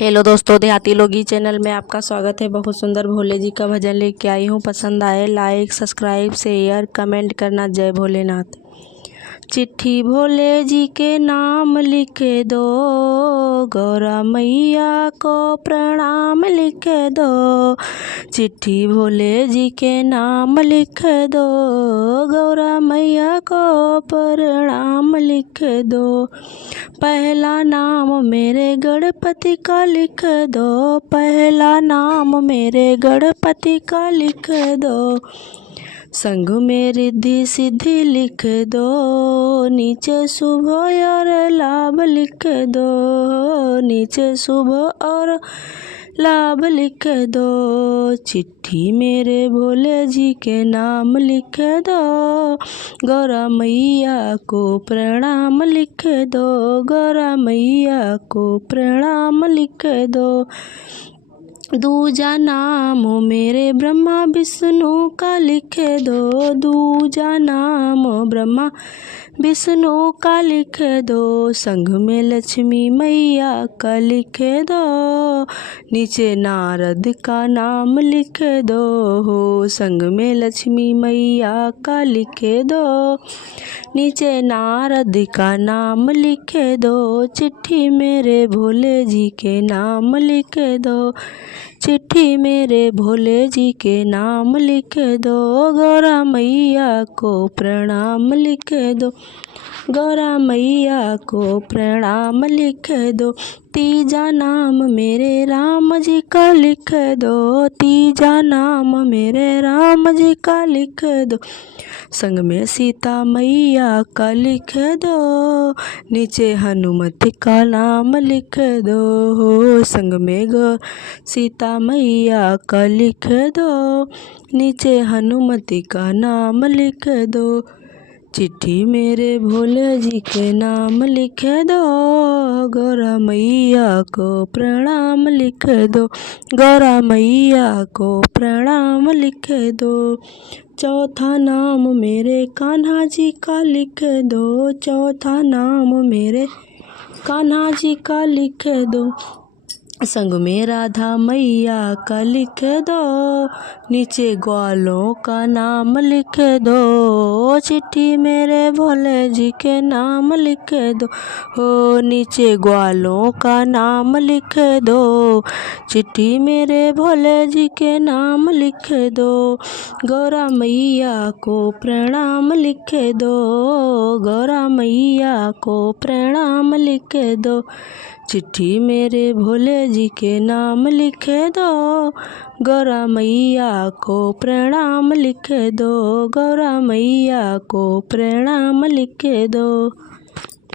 Hello दोस्तों, देहाती लोगी चैनल में आपका स्वागत है। बहुत सुंदर भोले जी का भजन लेके आई हूँ। पसंद आए लाइक सब्सक्राइब शेयर कमेंट करना। जय भोलेनाथ। चिट्ठी भोले जी के नाम लिख दो, गौरा मैया को प्रणाम लिख दो। चिट्ठी भोले जी के नाम लिख दो, गौरा मैया को प्रणाम लिख दो। पहला नाम मेरे गणपति का लिख दो, पहला नाम मेरे गणपति का लिख दो। संग में रिद्धि सिद्धि लिख दो, नीचे शुभ और लाभ लिख दो, नीचे शुभ और लाभ लिख दो। चिट्ठी मेरे भोले जी के नाम लिख दो, गौरा मैया को प्रणाम लिख दो, गौरा मैया को प्रणाम लिख दो। दूजा नाम मेरे ब्रह्मा विष्णु का लिख दो, दूजा नाम ब्रह्मा विष्णु का लिख दो। संग में लक्ष्मी मैया का लिख दो, नीचे नारद का नाम लिख दो हो। संग में लक्ष्मी मैया का लिख दो, नीचे नारद का नाम लिख दो। चिट्ठी मेरे भोले जी के नाम लिख दो, चिट्ठी मेरे भोले जी के नाम लिख दो। गौरा मैया को प्रणाम लिख दो, गौरा मैया को प्रणाम लिख दो। तीजा नाम मेरे राम जी का लिख दो, तीजा नाम मेरे राम जी का लिख दो। संग में सीता मैया का लिख दो, नीचे हनुमत का नाम लिख दो। संग में सीता मैया का लिख दो, नीचे हनुमति का नाम लिख दो। चिट्ठी मेरे भोले जी के नाम लिख दो, गौरा मैया को प्रणाम लिख दो, गौरा मैया को प्रणाम लिख दो। चौथा नाम मेरे कान्हा जी का लिख दो, चौथा नाम मेरे कान्हा जी का लिख दो। संग में राधा मैया का लिख दो, नीचे ग्वालों का नाम लिख दो। चिट्ठी मेरे भोले जी के नाम लिख दो हो, नीचे ग्वालों का नाम लिख दो। चिट्ठी मेरे भोले जी के नाम लिख दो, गौरा मैया को प्रणाम लिख दो, गौरा मैया को प्रणाम लिख दो। चिट्ठी मेरे भोले जी के नाम लिख दो, गौरा मैया को प्रणाम लिख दो, गौरा मैया को प्रणाम लिख दो।